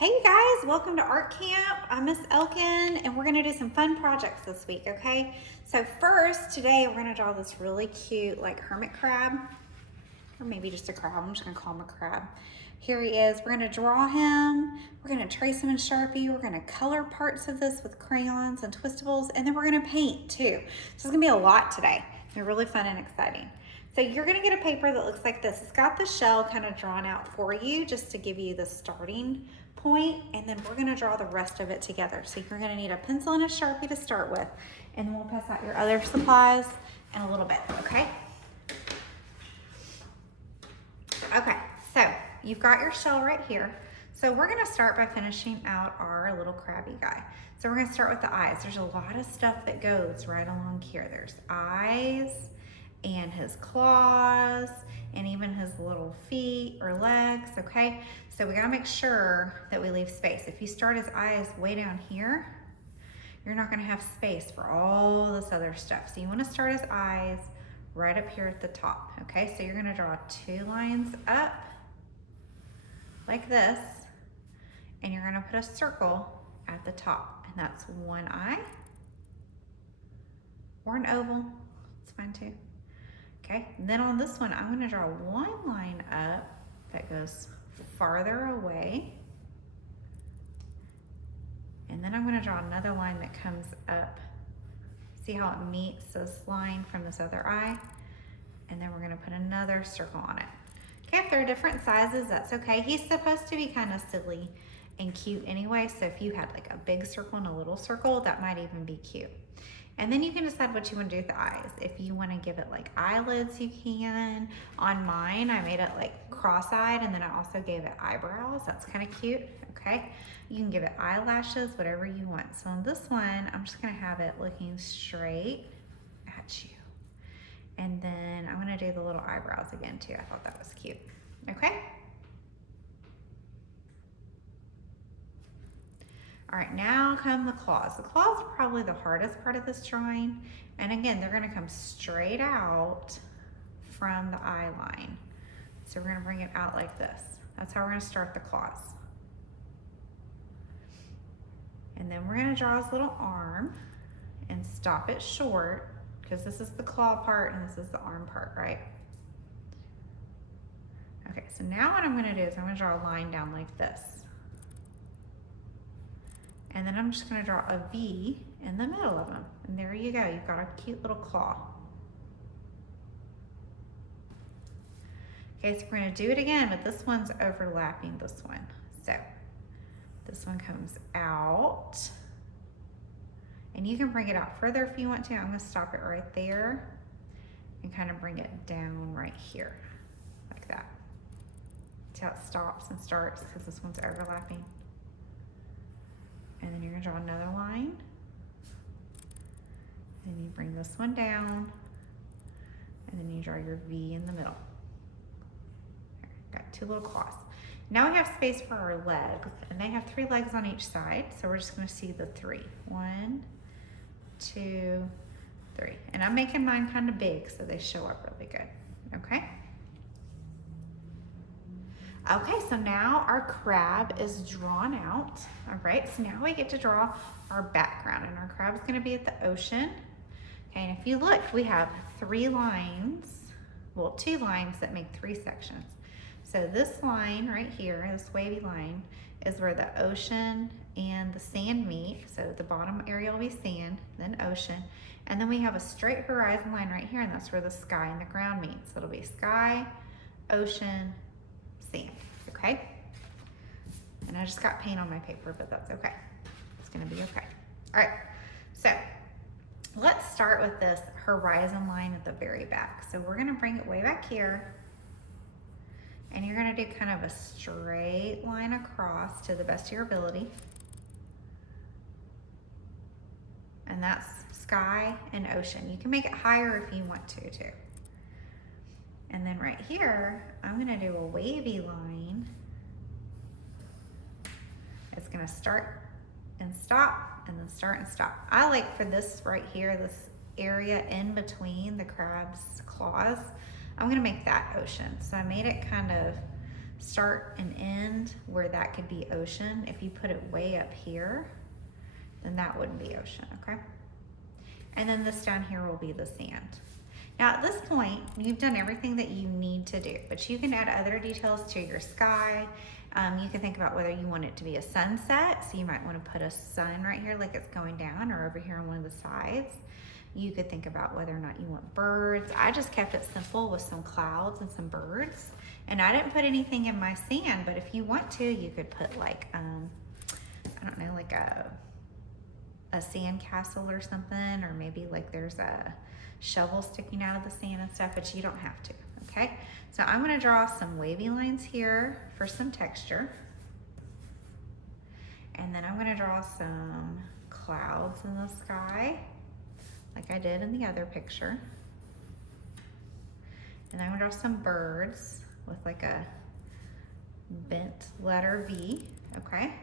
Hey you guys, welcome to art camp. I'm Miss Elkin and we're gonna do some fun projects this week, okay? So first, today we're gonna draw this really cute like hermit crab, or maybe just a crab. I'm just gonna call him a crab. Here he is. We're gonna draw him. We're gonna trace him in Sharpie. We're gonna color parts of this with crayons and twistables, and then we're gonna paint too. So it's gonna be a lot today. It's gonna be really fun and exciting. So you're gonna get a paper that looks like this. It's got the shell kind of drawn out for you just to give you the starting point, and then we're gonna draw the rest of it together. So you're gonna need a pencil and a Sharpie to start with, and then we'll pass out your other supplies in a little bit, okay? Okay, so you've got your shell right here. So we're gonna start by finishing out our little crabby guy. So we're gonna start with the eyes. There's a lot of stuff that goes right along here. There's eyes and his claws and even his little feet or legs, okay? So we gotta make sure that we leave space. If you start his eyes way down here, you're not gonna have space for all this other stuff. So you wanna start his eyes right up here at the top, okay? So you're gonna draw 2 lines up like this, and you're gonna put a circle at the top, and that's 1 eye, or an oval, it's fine too. Okay, and then on this one, I'm gonna draw 1 line up that goes farther away, and then I'm gonna draw another line that comes up. See how it meets this line from this other eye? And then we're gonna put another circle on it. Okay, if they're different sizes, that's okay. He's supposed to be kind of silly and cute anyway, so if you had like a big circle and a little circle, that might even be cute. And then you can decide what you want to do with the eyes. If you want to give it like eyelids, you can. On mine, I made it like cross-eyed, and then I also gave it eyebrows. That's kind of cute, okay? You can give it eyelashes, whatever you want. So on this one, I'm just gonna have it looking straight at you. And then I'm gonna do the little eyebrows again too. I thought that was cute, okay? All right, now come the claws. The claws are probably the hardest part of this drawing. And again, they're gonna come straight out from the eye line. So we're gonna bring it out like this. That's how we're gonna start the claws. And then we're gonna draw his little arm and stop it short, because this is the claw part and this is the arm part, right? Okay, so now what I'm gonna do is I'm gonna draw a line down like this. And then I'm just gonna draw a V in the middle of them. And there you go, you've got a cute little claw. Okay, so we're gonna do it again, but this one's overlapping this one. So this one comes out. And you can bring it out further if you want to. I'm gonna stop it right there and kind of bring it down right here, like that. See how it stops and starts because this one's overlapping. And then you're gonna draw another line. And you bring this one down. And then you draw your V in the middle. Got 2 little claws. Now we have space for our legs, and they have 3 legs on each side. So we're just gonna see the 3. 1, 2, 3. And I'm making mine kind of big so they show up really good, okay? Okay, so now our crab is drawn out. All right, so now we get to draw our background, and our crab is gonna be at the ocean. Okay, and if you look, we have 3 lines, well, 2 lines that make 3 sections. So this line right here, this wavy line, is where the ocean and the sand meet. So the bottom area will be sand, then ocean. And then we have a straight horizon line right here, and that's where the sky and the ground meet. So it'll be sky, ocean, sand, okay? And I just got paint on my paper, but that's okay. It's gonna be okay. All right, so let's start with this horizon line at the very back. So we're gonna bring it way back here, and you're gonna do kind of a straight line across to the best of your ability. And that's sky and ocean. You can make it higher if you want to too. And then right here, I'm gonna do a wavy line. It's gonna start and stop, and then start and stop. I like for this right here, this area in between the crab's claws, I'm gonna make that ocean. So I made it kind of start and end where that could be ocean. If you put it way up here, then that wouldn't be ocean, okay? And then this down here will be the sand. Now at this point, you've done everything that you need to do, but you can add other details to your sky. You can think about whether you want it to be a sunset, so you might want to put a sun right here like it's going down, or over here on one of the sides. You could think about whether or not you want birds. I just kept it simple with some clouds and some birds. And I didn't put anything in my sand, but if you want to, you could put like, I don't know, like a sand castle or something, or maybe like there's a shovel sticking out of the sand and stuff, but you don't have to, okay? So I'm gonna draw some wavy lines here for some texture. And then I'm gonna draw some clouds in the sky, like I did in the other picture. And I'm gonna draw some birds with like a bent letter V, okay?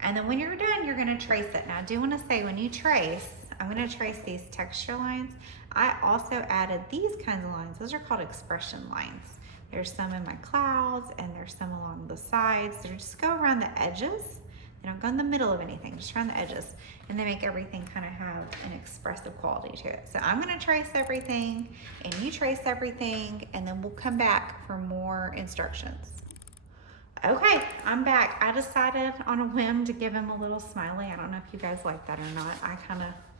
And then when you're done, you're gonna trace it. Now I do wanna say when you trace, I'm gonna trace these texture lines. I also added these kinds of lines. Those are called expression lines. There's some in my clouds and there's some along the sides. They just go around the edges. They don't go in the middle of anything, just around the edges. And they make everything kind of have an expressive quality to it. So I'm gonna trace everything and you trace everything, and then we'll come back for more instructions. Okay, I'm back. I decided on a whim to give him a little smiley. I don't know if you guys like that or not.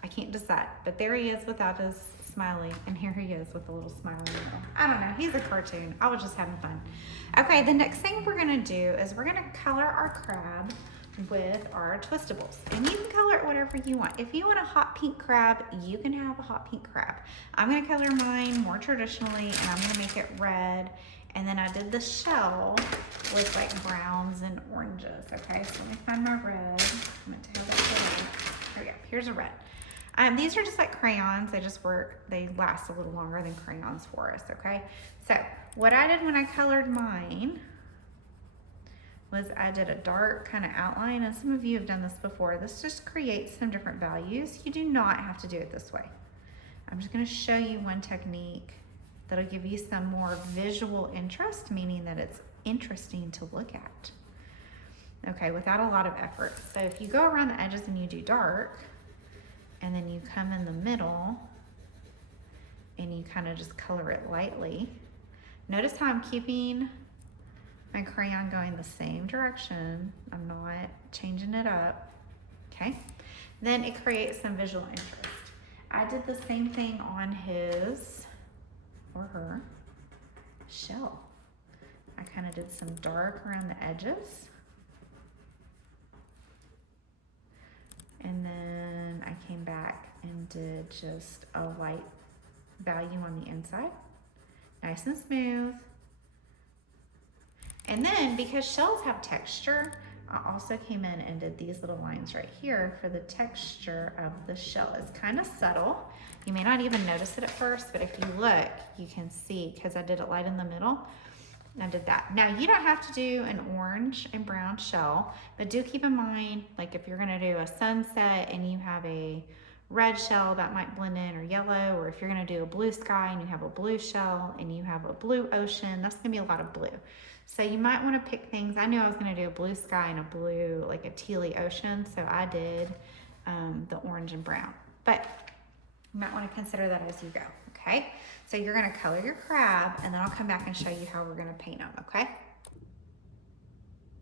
I can't decide, but there he is without his smiley, and here he is with a little smiley in the middle. I don't know, he's a cartoon. I was just having fun. Okay, the next thing we're gonna do is we're gonna color our crab with our twistables, and you can color it whatever you want. If you want a hot pink crab, you can have a hot pink crab. I'm gonna color mine more traditionally, and I'm gonna make it red. And then I did the shell with like browns and oranges, okay? So let me find my red. I'm gonna tell that here we go, here's a red. These are just like crayons, they just work, they last a little longer than crayons for us, okay? So what I did when I colored mine was I did a dark kind of outline, and some of you have done this before. This just creates some different values. You do not have to do it this way. I'm just gonna show you one technique that'll give you some more visual interest, meaning that it's interesting to look at. Okay, without a lot of effort. So if you go around the edges and you do dark, and then you come in the middle and you kind of just color it lightly. Notice how I'm keeping my crayon going the same direction. I'm not changing it up, okay? Then it creates some visual interest. I did the same thing on his or her shell. I kind of did some dark around the edges. And then I came back and did just a light value on the inside. Nice and smooth. And then because shells have texture, I also came in and did these little lines right here for the texture of the shell. It's kind of subtle. You may not even notice it at first, but if you look, you can see, because I did it light in the middle, I did that. Now you don't have to do an orange and brown shell, but do keep in mind, like if you're gonna do a sunset and you have a red shell, that might blend in, or yellow, or if you're gonna do a blue sky and you have a blue shell and you have a blue ocean, that's gonna be a lot of blue. So you might wanna pick things. I knew I was gonna do a blue sky and a blue, like a tealy ocean, so I did the orange and brown. But you might wanna consider that as you go, okay? So you're gonna color your crab, and then I'll come back and show you how we're gonna paint them, okay?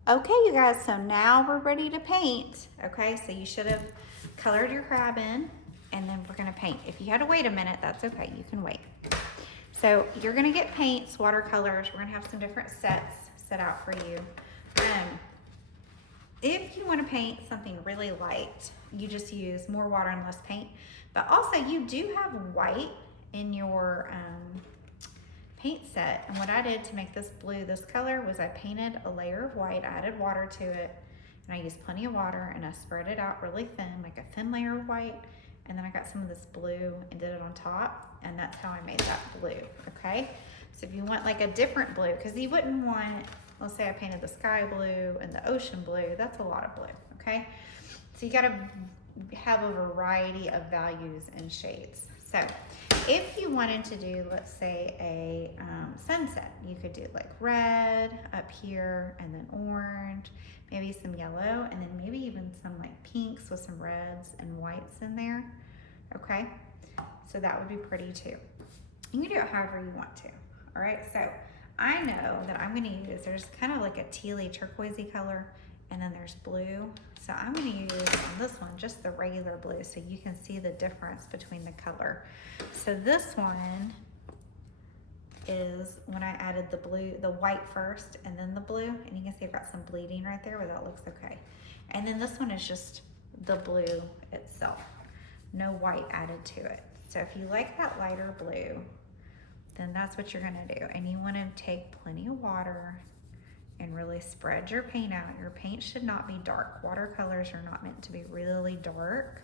Okay, you guys, so now we're ready to paint, okay? So you should have colored your crab in, and then we're gonna paint. If you had to wait a minute, that's okay, you can wait. So you're gonna get paints, watercolors. We're gonna have some different sets set out for you. If you wanna paint something really light, you just use more water and less paint. But also you do have white in your paint set. And what I did to make this blue this color was I painted a layer of white, I added water to it, and I used plenty of water, and I spread it out really thin, like a thin layer of white, and then I got some of this blue and did it on top, and that's how I made that blue, okay? So if you want like a different blue, because you wouldn't want, let's say I painted the sky blue and the ocean blue, that's a lot of blue, okay? So you gotta have a variety of values and shades. So if you wanted to do, let's say, a sunset, you could do like red up here and then orange, maybe some yellow, and then maybe even some like pinks with some reds and whites in there, okay? So that would be pretty too. You can do it however you want to, all right? So I know that I'm gonna use, there's kind of like a tealy turquoisey color, and then there's blue. So I'm gonna use on this one just the regular blue so you can see the difference between the color. So this one is when I added the blue, the white first and then the blue, and you can see I've got some bleeding right there, but that looks okay. And then this one is just the blue itself, no white added to it. So if you like that lighter blue, then that's what you're gonna do. And you wanna take plenty of water and really spread your paint out. Your paint should not be dark. Watercolors are not meant to be really dark.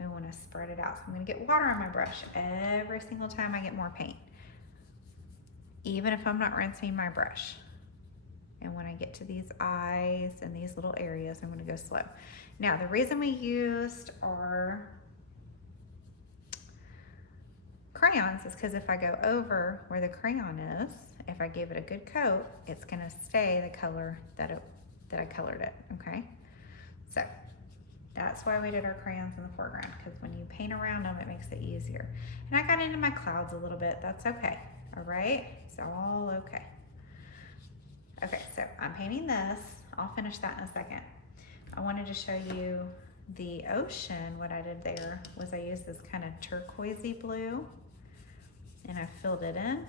We wanna spread it out. So I'm gonna get water on my brush every single time I get more paint, even if I'm not rinsing my brush. And when I get to these eyes and these little areas, I'm gonna go slow. Now, the reason we used our crayons is because if I go over where the crayon is, if I give it a good coat, it's gonna stay the color that I colored it, okay? So that's why we did our crayons in the foreground, because when you paint around them, it makes it easier. And I got into my clouds a little bit, that's okay, all right? It's all okay. Okay, so I'm painting this. I'll finish that in a second. I wanted to show you the ocean. What I did there was I used this kind of turquoisey blue, and I filled it in.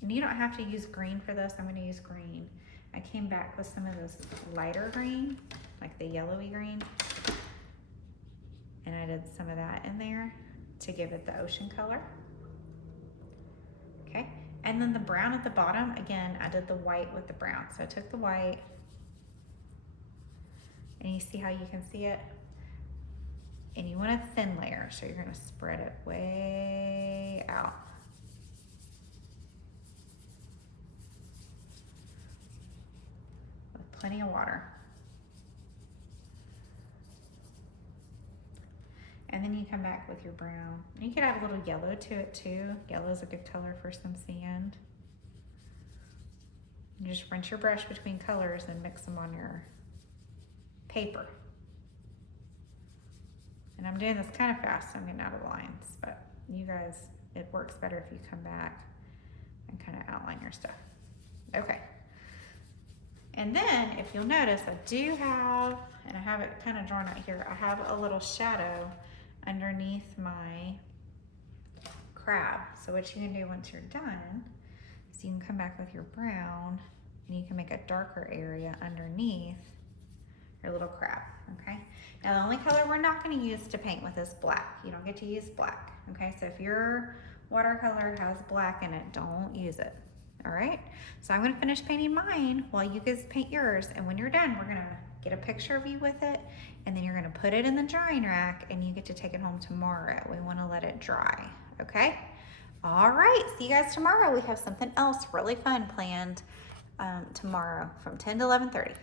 And you don't have to use green for this. I'm gonna use green. I came back with some of this lighter green, like the yellowy green, and I did some of that in there to give it the ocean color. Okay, and then the brown at the bottom, again, I did the white with the brown. So I took the white, and you see how you can see it? And you want a thin layer, so you're gonna spread it way out. With plenty of water. And then you come back with your brown. You could add a little yellow to it too. Yellow is a good color for some sand. You just rinse your brush between colors and mix them on your paper. And I'm doing this kind of fast, so I'm getting out of lines, but you guys, it works better if you come back and kind of outline your stuff. Okay. And then if you'll notice, I do have, and I have it kind of drawn out here, I have a little shadow underneath my crab. So what you can do once you're done is you can come back with your brown and you can make a darker area underneath your little crab, okay? Now the only color we're not gonna use to paint with is black. You don't get to use black, okay? So if your watercolor has black in it, don't use it, all right? So I'm gonna finish painting mine while you guys paint yours, and when you're done, we're gonna get a picture of you with it, and then you're gonna put it in the drying rack, and you get to take it home tomorrow. We wanna let it dry, okay? All right, see you guys tomorrow. We have something else really fun planned tomorrow from 10 to 11:30.